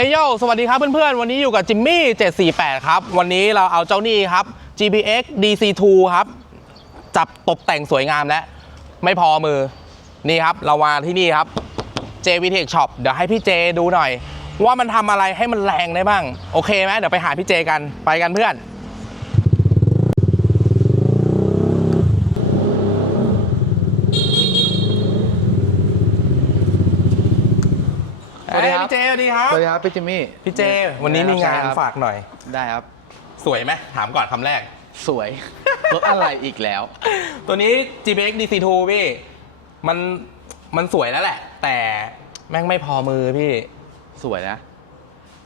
เอ้ยโยสวัสดีครับเพื่อนๆ วันนี้อยู่กับจิมมี่ 748 ครับ วันนี้เราเอาเจ้านี่ครับ GPX DC2 ครับ จับตกแต่งสวยงามแล้วไม่พอมือ นี่ครับ เรามาที่นี่ครับ JVTech Shop เดี๋ยวให้พี่เจดูหน่อย ว่ามันทำอะไรให้มันแรงได้บ้าง โอเคไหมเดี๋ยวไปหาพี่เจกันไปกันเพื่อน วัสดีครับพี่เจสวัสดีครับสวัสดีครับพี่จิมมี่พี่เจ วันนี้มีงานใช่ครับฝากหน่อย ได้ครับ สวยไหมถามก่อนคำแรก สวยรถอะไรอีกแล้ว ตัวนี้ GPX DC2 พี่ มันมันสวยแล้วแหละ แต่แม่งไม่พอมือพี่ สวยนะ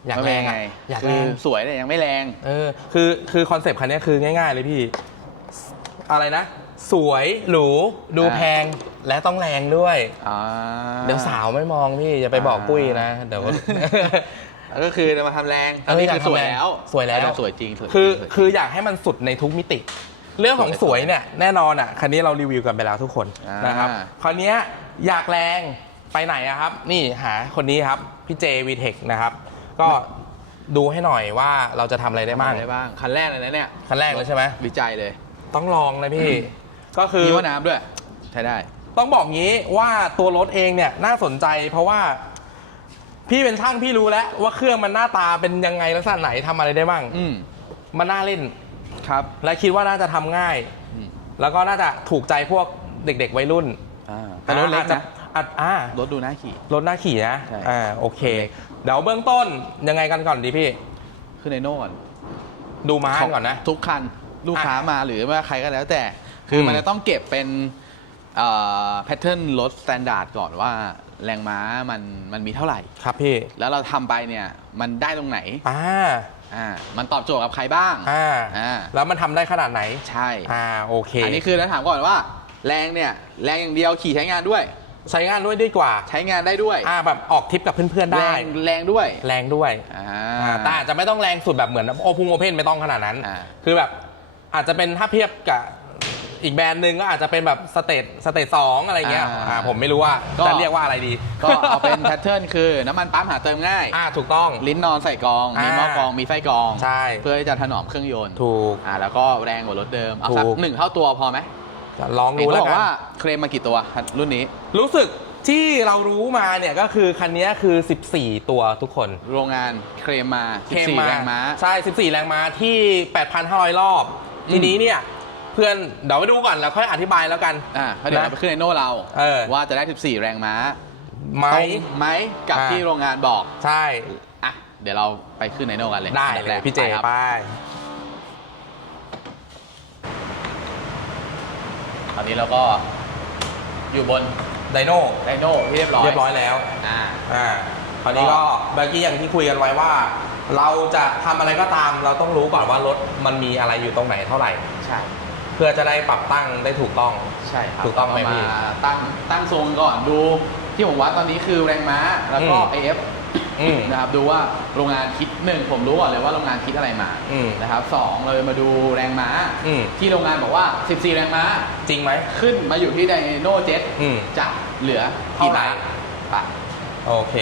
อยากมันแรเป็นงไงอะอยากคืแรองสวยแต่ยังไม่แรง เออ คือคือคอนเซปต์คันนี้คือง่าย ๆ เลยพี่ อะไรนะ สวยหรูดูอ่าแพง และต้องแรงด้วย อ่า เดี๋ยวสาวไม่มองพี่อย่าไปบอกอ่าปุ้ยนะเดี๋ยว ก็คือจะมาทำแรงเออันอนี้อยากคือสวยทำแรงแล้วสวยแล้วแต่สวยจริงสวยจริงคือสวยจริง คืออยากให้มันสุดในทุกมิติ เรื่องของสวยเนี่ยแน่นอนอะคันนี้เรารีวิวกันไปแล้วทุกคนอ่านนะครับคราวเนี้ยอยากแรงไปไหนอะครับ นี่หาคนนี้ครับพี่เจวีเทคนะครับ ก็ดูให้หน่อยว่าเราจะทำอะไรได้บ้างอะไรบ้าง คันแรกเลยนะเนี่ยคันแรกเลยใช่ไหมวิจัยเลยต้องลองนะพี่ ก็คือ มีว่าน้ำด้วย ใช้ได้ ต้องบอกงี้ว่าตัวรถเองเนี่ยน่าสนใจเพราะว่า พี่เป็นช่างพี่รู้แล้วว่าเครื่องมันหน้าตาเป็นยังไงลักษณะไหนทำอะไรได้บ้างอืมมันน่าเล่น ครับ และคิดว่าน่าจะทำง่าย อืม แล้วก็น่าจะถูกใจพวกเด็กๆวัยรุ่นอ่าแต่รถเล็กอาจจนะอาจอ่า รถดูน่าขี่ รถหน้าขี่นะ ใช่ อ่า โอเครถเล็กเดี๋ยวเบื้องต้นยังไงกันก่อนดีพี่ขึ้นในโน่ก่อนดูม้าก่อนนะ ทุกคัน ลูกค้าอะมาหรือว่าใครก็แล้วแต่ คืออม มันจะต้องเก็บเป็น แพทเทิร์นรถสแตนดาร์ดก่อนว่าแรงม้ามันมันมีเท่าไหร่ ครับพี่ แล้วเราทำไปเนี่ยมันได้ตรงไหนอ่าอ่ามันตอบโจทย์กับใครบ้างอ่าอ่าแล้วมันทำได้ขนาดไหน ใช่ อ่าโอเคอันนี้คือเราถามก่อนว่า แรงเนี่ยแรงอย่างเดียวขี่ใช้งานด้วย ใช้งานด้วยดีกว่า ใช้งานได้ด้วยอ่าแบบออกทริปกับเพื่อนๆแรได้ งแรงด้วยแรงด้วยอ่า อ่าแต่อาจจะไม่ต้องแรงสุดแบบเหมือนโอพุงโอเพนไม่ต้องขนาดนั้น อ่า คือแบบอาจจะเป็นถ้าเทียบกับ อีกแบรนด์หนึ่งก็อาจจะเป็นแบบสเตจสเตจสองอะไรเงี้ยอ่าผมไม่รู้ว่าจะเรียกว่าอะไรดีก็เอาเป็นแพทเทิร์นคือน้ำมันปั๊มหาเติมง่าย อ่าถูกต้อง ลิ้นนอนใส่กรอง มีหม้ออ่ากรอง มีไส้กรอง ใช่เพื่อที่จะถนอมเครื่องยนต์ถูก อ่าแล้วก็แรงกว่ารถเดิม เอาสักถูก หนึ่งเท่าตัวพอไหมจะลองเห็ดูนแล้เขาวบอกกันว่าเคลมมากี่ตัวรุ่นนี้ รู้สึกที่เรารู้มาเนี่ยก็คือคันนี้คือ 14 ตัวทุกคน โรงงานเคลมมาเคม14 แรงม้า ใช่ 14 แรงม้าที่ 8,500 รอบ อืม ทีนี้เนี่ย เพื่อนเดี๋ยวไปดูก่อนแล้วค่อยอธิบายแล้วกัน อ่าเพราะเดี๋ยวนะเราไปขึ้นในโน่เราเออ ว่าจะได้ 14 แรงม้าไหม ตรงไหมกับอ่า ที่โรงงานบอก ใช่ อะ เดี๋ยวเราไปขึ้นในโน่กันเลยได้อันดับเลแรยกพี่เจครับ ไปตอนนี้เราก็อยู่บนไดโน่ไดโน่ที่เรียบร้อยเรียบร้อยแล้ว อ่า อ่าคราวนี้ก็ก็ เมื่อกี้อย่างที่คุยกันไว้ว่า เราจะทำอะไรก็ตามเราต้องรู้ก่อนว่ารถมันมีอะไรอยู่ตรงไหนเท่าไหร่ ใช่ เพื่อจะได้ปรับตั้งได้ถูกต้อง ใช่ครับถูกต้องไหมเาพี่มาตั้งตั้งทรงก่อนดูที่ผมวัดตอนนี้คือแรงม้าแล้วก็ อืม AF อืมนะครับดูว่าโรงงานคิดหนึ่งผมรู้ก่อนเลยว่าโรงงานคิดอะไรมาอืมนะครับสองเลยมาดูแรงม้า อืม ที่โรงงานบอกว่า 14 แรงม้า จริงไหม ขึ้นมาอยู่ที่ไดโนเจ็ตอืม จะเหลือเท่ากี่ไหร่ม้าปะโอเค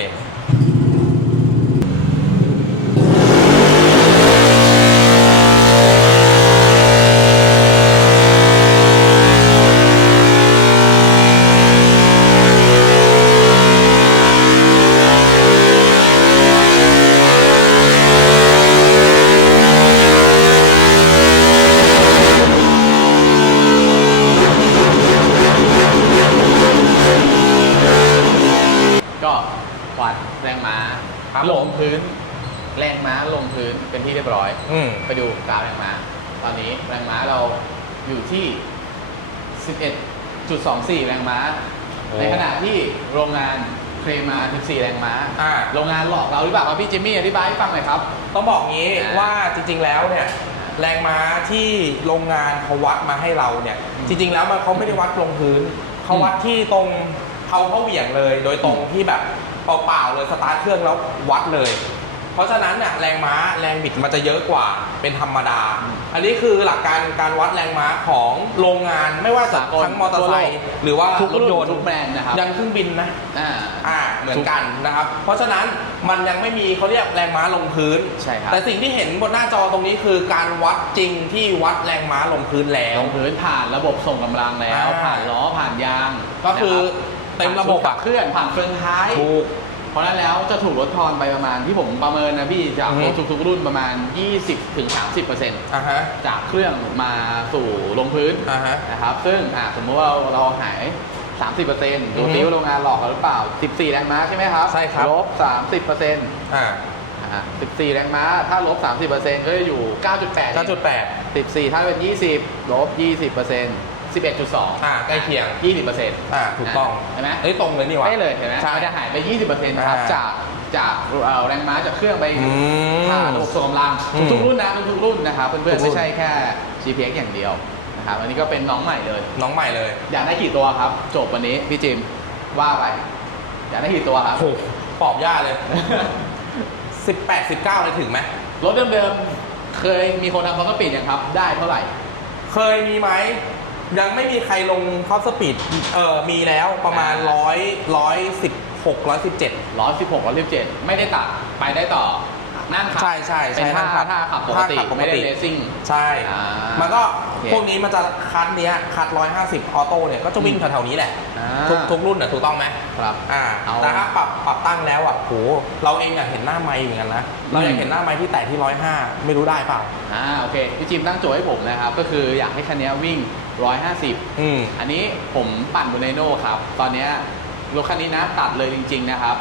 พื้น แรงม้าลงพื้นเป็นที่เรียบร้อย อืมไปดูกราฟแรงม้า ตอนนี้แรงม้าเราอยู่ที่ 11.24 แรงม้าโอ้ในขณะที่โรงงานเคลมมา 14 แรงม้า อ่า โรงงานหลอกเราหรือเปล่าครับพี่จิมมี่อธิบายให้ฟังหน่อยครับ ต้องบอกงี้อ่าว่าจริงๆแล้วเนี่ยแรงม้าที่โรงงานเขาวัดมาให้เราเนี่ยอืมจริง ๆ แล้วมันเขาไม่ได้วัดลงพื้นเขาวัดที่ตรงเขาเขาเหวี่ยงเลย โดยตรงที่แบบ เปล่าๆเลยสตาร์ทเครื่องแล้ววัดเลย เพราะฉะนั้นเนี่ยแรงม้าแรงบิดมันจะเยอะกว่าเป็นธรรมดา อันนี้คือหลักการการวัดแรงม้าของโรงงานไม่ว่าจะสากลทั้งมอเตอร์ไซค์หรือว่าทุกรถรุ่นยนต์ทุกแบรนด์นะครับยันเครื่องบินนะอ่าอ่าเหมือนกันนะครับ เพราะฉะนั้นมันยังไม่มีเขาเรียกแรงม้าลงพื้นใช่ครับแต่สิ่งที่เห็นบนหน้าจอตรงนี้คือการวัดจริงที่วัดแรงม้าลงพื้นแล้วลงพื้นผ่านระบบส่งกำลังแล้วอ่าผ่านล้อผ่านยาง ก็คือนะ เต็มระบบผ่านชุดขับเคลื่อนผ่านเฟืองท้าย ถูก เพราะฉะนั้นแล้วจะถูกลดทอนไปประมาณที่ผมประเมินนะพี่จากอือฮึ รถทุกๆรุ่นประมาณ 20-30%ถึง30%อ่าฮะจากเครื่องมาสู่ลงพื้น อ่าฮะ นะครับซึ่งอะสมมติว่าเราหาย 30%ดูอือฮึซิว่าโรงงานหลอกเราหรือเปล่า 14 แรงม้าใช่ไหมครับใช่ครับ ลบ 30%อ่าอ่า14 แรงม้า ถ้าลบ 30%ก็จะอยู่ 9.8 9.8 14 ถ้าเป็น 20 ลบ 20% 11.2 อ่าใกล้เคียง 20%อ่าถูกต้องเห็นไหมเอ้ยตรงเลยนี่หว่าได้เลยเห็นไหมใช่ มันจะหายไป 20%ครับอ่าจากจากเอ่อแรงม้าจากเครื่องไปอืมผ่านระบบส่งกำลังอืมทุกๆรุ่นนะทุกๆรุ่นนะครับเพื่อนทุกรุ่นๆไม่ใช่แค่ GPX อย่างเดียวนะครับอันนี้ก็เป็นน้องใหม่เลย น้องใหม่เลยอยากได้กี่ตัวครับ จบวันนี้พี่จิมว่าไป อยากได้กี่ตัวครับโอ้โหปอบย่าเลย 18 19เลยถึงไหม รถเดิมๆ เคยมีคนทำคอร์สปีดยังครับ ได้เท่าไหร่ เคยมีไหม ยังไม่มีใครลงท็อปสปีดเออมีแล้วประมาณอ่าร้อยร้อยสิบหกร้อยสิบเจ็ด ร้อยสิบหกร้อยสิบเจ็ดไม่ได้ตัดไปได้ต่อนั่งขับใช่ใช่ใช่เป็นท่านั่งขับท่าขับปกติท่าขับปกติ ไม่ได้เลสซิ่ง ใช่ อ่ามันก็โอเคพวกนี้มันจะคัดเนี้ยคัดร้อยห้าสิบออโต้เนี่ยก็จะวิ่งอืม แถวๆนี้แหละอ่าทุกทุกรุ่นน่ะถูกต้องไหมครับ อ่าเอาแต่ถ้าปรับปรับตั้งแล้วอะโหเราเองอยากเห็นหน้าไมค์เหมือนกันนะเราอยากเห็นหน้าไมค์ที่แตะที่ร้อยห้าไม่รู้ได้เปล่า อ่าโอเคพี่จิมตั้งโจทย์ให้ผมนะครับ ก็คืออยากให้คันนี้วิ่ง 150 อืม อันนี้ผมปั่นบนไดโน่ครับ ตอนเนี้ยรถคันนี้นะตัดเลยจริง ๆ นะครับ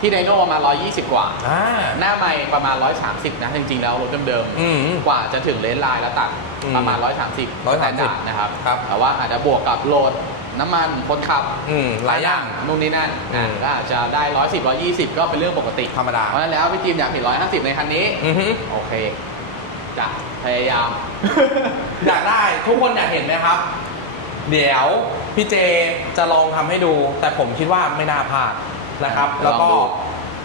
ที่ไดโน่ประมาณ120 กว่า อ่า หน้าไม่ประมาณ 130 นะ จริง ๆ แล้วรถเดิมอืม ๆ กว่าจะถึงเลนไลน์แล้วตัดอืมประมาณ 130 130แตนดาร์ดนะครับ ครับแต่ว่าอาจจะบวกกับโหลดน้ำมันคนขับอืมหลายอย่างนู่นนี่นั่นอืม ก็อาจจะได้ 110 120 ก็เป็นเรื่องปกติ ธรรมดาเพราะฉะนั้นแล้วพี่จิมอยากเห็น150 ในคันนี้ อือฮึ โอเค จะพยายาม อยากได้ทุกคนอยากเห็นไหมครับ เดี๋ยวพี่เจจะลองทำให้ดู แต่ผมคิดว่าไม่น่าพลาดนะครับ ลองดู แล้วก็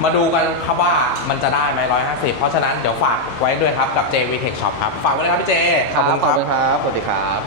มาดูกันครับว่ามันจะได้ไหม150 เพราะฉะนั้นเดี๋ยวฝากไว้ด้วยครับกับ JV Tech Shop ครับ ฝากไว้เลยครับพี่เจ ขอบคุณครับ สวัสดีครับ